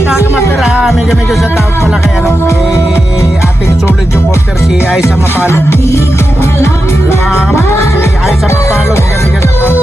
Alright, nakakamaster ha. Medyo sa taot pala kay ating solid supporter si Aiza Mapalo. Nakakamaster si Aiza Mapalo. Medyo sa taot.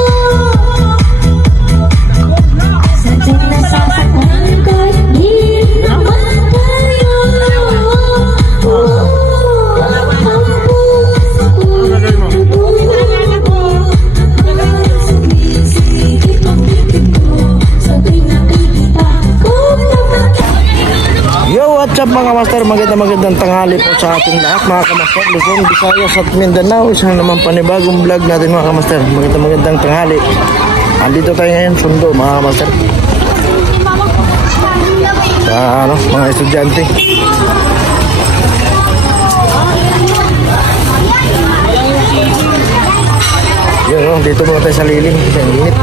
What's up mga master, magandang tanghali po sa ating lahat mga kamaster, Luzon, Visayas at Mindanao. Isang naman panibagong vlog natin mga kamaster. Magandang tanghali. Andito tayo ngayon Sundo mga kamaster, sa mga estudyante. Yun, dito muna tayo sa lilim kasi ang init.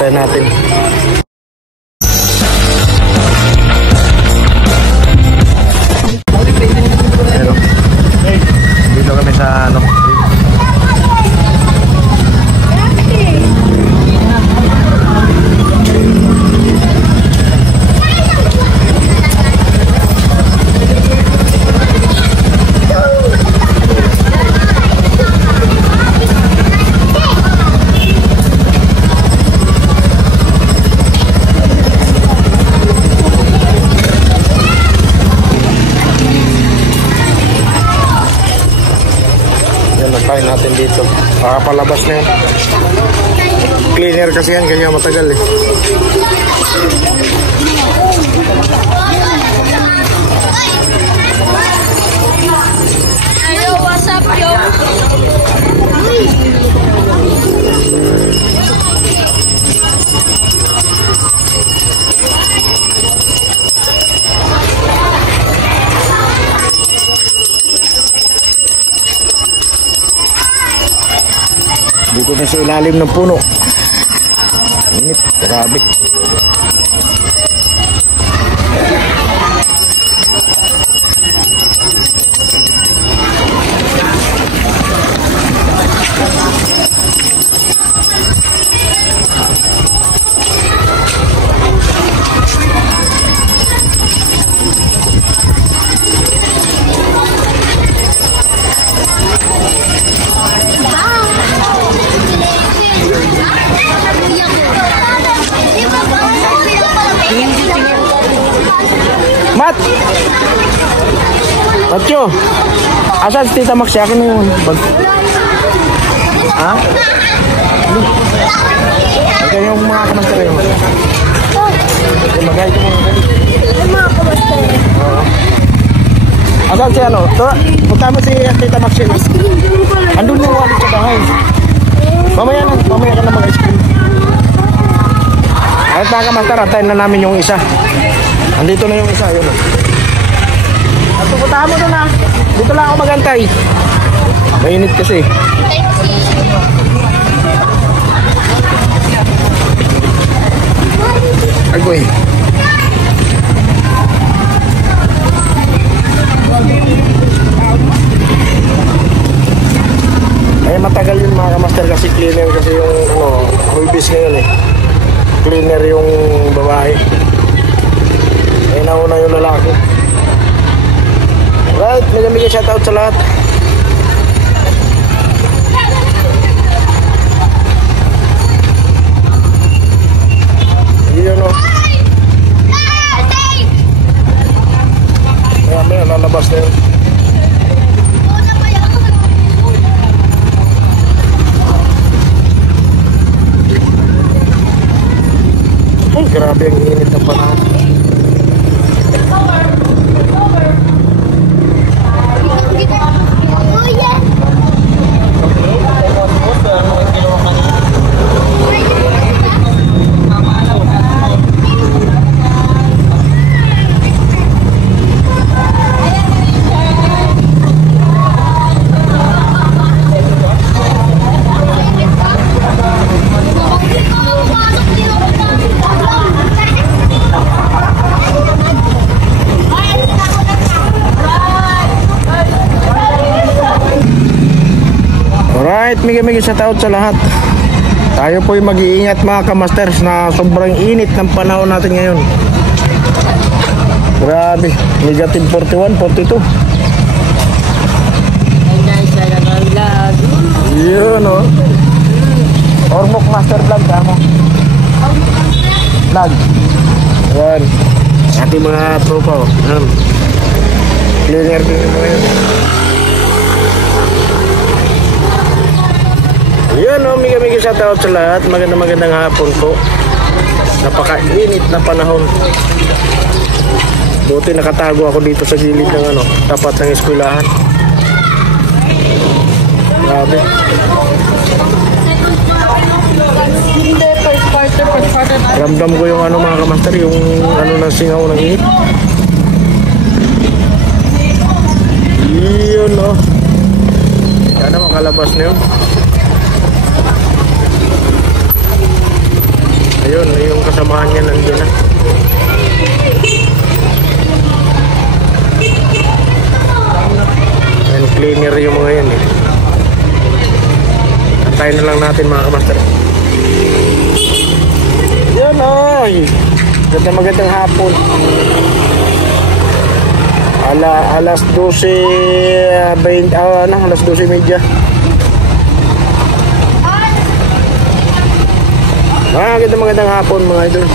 Tayo natin. Dito kami sa natin dito. Palabas na yun. Cleaner kasi yan, kanya matagal eh. Hello, what's up, yo? Dito na sa ilalim ng puno. Init, grabe. Mat! Matyo! Asan si Tita Max? Akin yung bag. Ha? Ito yung mga kamaster yun. Magay ito mga kamaster. Asan si ano? Punta mo si Tita Max yun. Andun yung walit sa bahay. Mamaya ka na mag-ice cream. At mga kamaster, antayin na namin yung isa. Andito na yung isa, yun o. At pupuntahan mo doon ha. Dito lang ako magantay. Mainit kasi. Agoy. Ay matagal yun mga kamaster kasi cleaner kasi yung hulbis ngayon eh. Cleaner yung babae. Ay nauna yung lalaki. Right, may shoutout sa lahat. Yun o. May lalabas na yun. Ay, grabe ang init ng panahon. Alright, mega shoutout sa lahat. Tayo po'y mag-iingat mga kamasters na sobrang init ng panahon natin ngayon. Grabe, negative 41, 42. Yun o. Ormoc Master Vlog ka mo. Vlog. Yan. Ating mga tropa o. Yan. Cleaner din yung mga yun. Yun o, mega shoutout sa lahat. Magandang hapon po. Napaka-init na panahon. Buti nakatago ako dito sa gilid ng ano, tapat ng eskwelahan. Grabe. Ramdam ko yung ano mga kamaster, yung ano ng singaw ng init. Yun o. Sana makalabas na yun. Ayun, yung kasamahan niya nandiyan na. And cleaner yung mga yan eh. Antayin na lang natin mga kamaster. Yan ay. Magandang hapon. Alas 12:20, alas 12:30. Magandang hapon mga idol.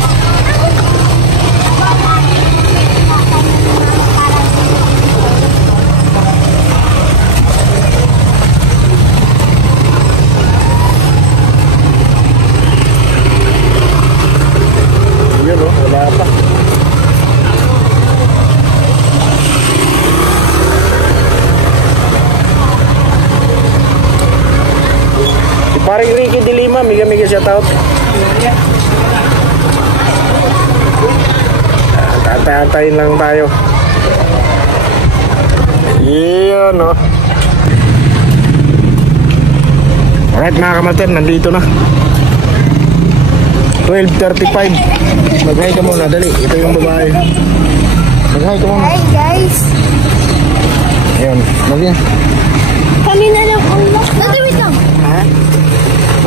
Yun o, wala pa. Si paring Ricky de Lima, mega shoutout. Antayin lang tayo. Yun o. Alright mga kamater, nandito na 12:35. Mag-hi ka muna, dali. Ito yung babae. Mag-hi ka muna. Hi guys. Ayun, mag-hi. Kami na lang unlock. Nagawit lang. Ha?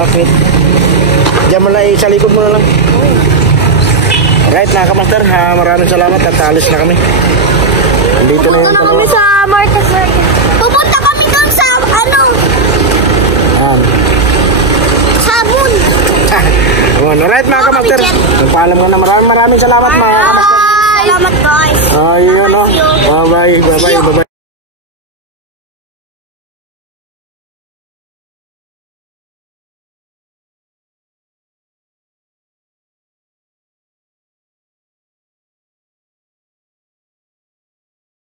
Bakit? Diyan mo lang, sa likod mo na lang. Alright mga kamaster, maraming salamat at alis na kami. Dito na Pupunta na kami sa Marcos Circle. Pupunta kami doon sa ano? Sabon. Alright mga kamaster, paalam ka na. Maraming salamat mga kamaster. Salamat guys. Ayun o. Bye bye.